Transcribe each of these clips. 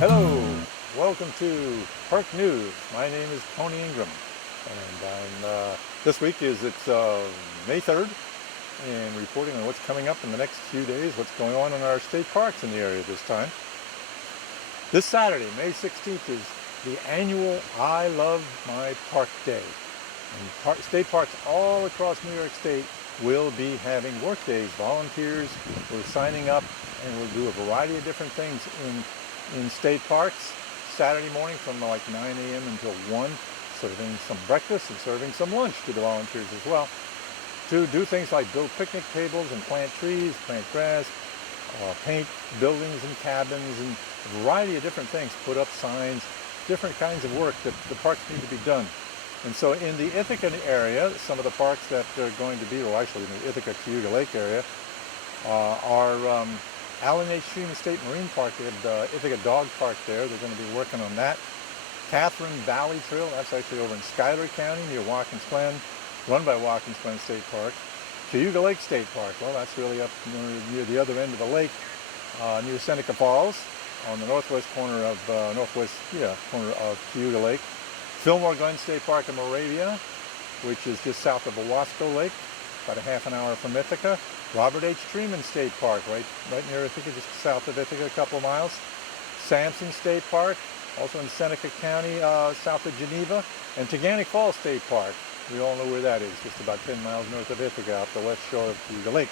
Hello, welcome to Park News. My name is Tony Ingraham, and this week it's May 3rd, and reporting on what's coming up in the next few days, what's going on in our state parks in the area this time. This Saturday, May 16th, is the annual I Love My Park Day. And state parks all across New York State will be having work days. Volunteers will signing up and will do a variety of different things in state parks Saturday morning from like 9 a.m. until 1, serving some breakfast and serving some lunch to the volunteers as well, to do things like build picnic tables and plant trees, plant grass, paint buildings and cabins, and a variety of different things, put up signs, different kinds of work that the parks need to be done. And so in the Ithaca area, some of the parks that are going to be, well actually in the Ithaca-Cayuga Lake area, are Allen H. Stream State Marine Park. They have the Ithaca Dog Park there. They're going to be working on that. Catherine Valley Trail, that's actually over in Schuyler County near Watkins Glen, run by Watkins Glen State Park. Cayuga Lake State Park, well that's really up near the other end of the lake, near Seneca Falls, on the northwest corner of Cayuga Lake. Fillmore Glen State Park in Moravia, which is just south of Owasco Lake, about a half an hour from Ithaca. Robert H. Treman State Park, right near Ithaca, just south of Ithaca, a couple of miles. Sampson State Park, also in Seneca County, south of Geneva. And Teganic Falls State Park, we all know where that is, just about 10 miles north of Ithaca, off the west shore of Cayuga Lake.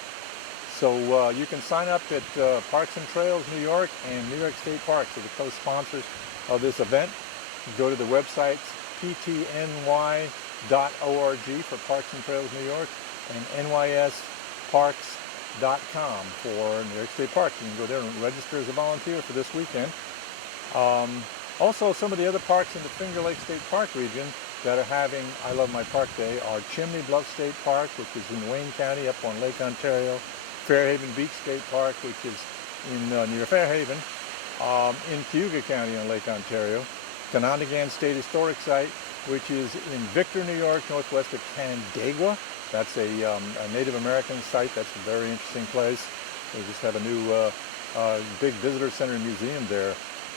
So you can sign up at Parks and Trails New York and New York State Parks, are the co-sponsors of this event. Go to the websites ptny.org for Parks and Trails New York and NYS Parks.com for New York State Parks. You can go there and register as a volunteer for this weekend. Also, some of the other parks in the Finger Lake State Park region that are having I Love My Park Day are Chimney Bluff State Park, which is in Wayne County up on Lake Ontario, Fairhaven Beach State Park, which is in near Fairhaven, in Cayuga County on Lake Ontario, Canandaigua State Historic Site, which is in Victor, New York, northwest of Canandaigua. That's a Native American site. That's a very interesting place. They just have a new big visitor center and museum there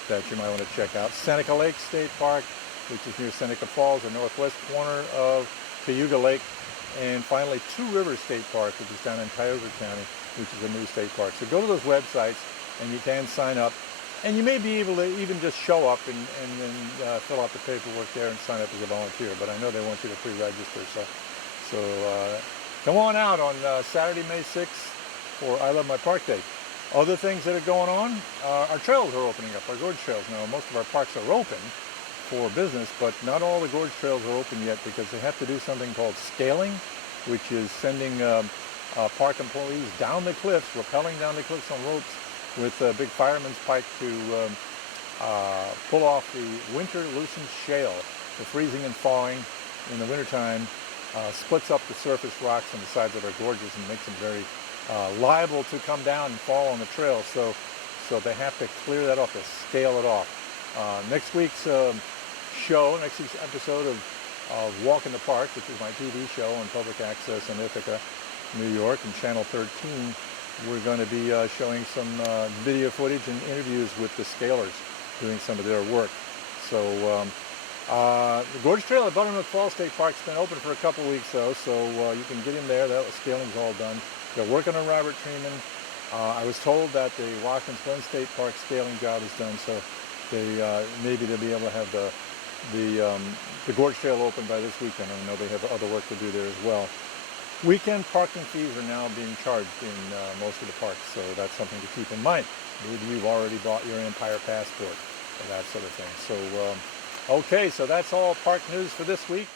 that you might want to check out. Seneca Lake State Park, which is near Seneca Falls, the northwest corner of Cayuga Lake. And finally, Two Rivers State Park, which is down in Tioga County, which is a new state park. So go to those websites and you can sign up. And you may be able to even just show up and then fill out the paperwork there and sign up as a volunteer. But I know they want you to pre-register. So come on out on Saturday, May 6th for I Love My Park Day. Other things that are going on, our trails are opening up, our Gorge Trails. Now, most of our parks are open for business, but not all the Gorge Trails are open yet because they have to do something called scaling, which is sending park employees down the cliffs, rappelling down the cliffs on ropes with a big fireman's pike to pull off the winter loosened shale. The freezing and thawing in the wintertime splits up the surface rocks on the sides of our gorges and makes them very liable to come down and fall on the trail. So they have to clear that off, to scale it off. Next week's episode of Walk in the Park, which is my TV show on public access in Ithaca, New York, and Channel 13, we're going to be showing some video footage and interviews with the scalers doing some of their work. So the Gorge Trail at Buttermilk Falls State Park has been open for a couple of weeks though, so you can get in there. That scaling's all done. They're working on Robert Treman. I was told that the Watkins Glen State Park scaling job is done, so maybe they'll be able to have the Gorge Trail open by this weekend. I know they have other work to do there as well. Weekend parking fees are now being charged in most of the parks, so that's something to keep in mind. Maybe you've already bought your Empire Passport or that sort of thing. So, okay, so that's all park news for this week.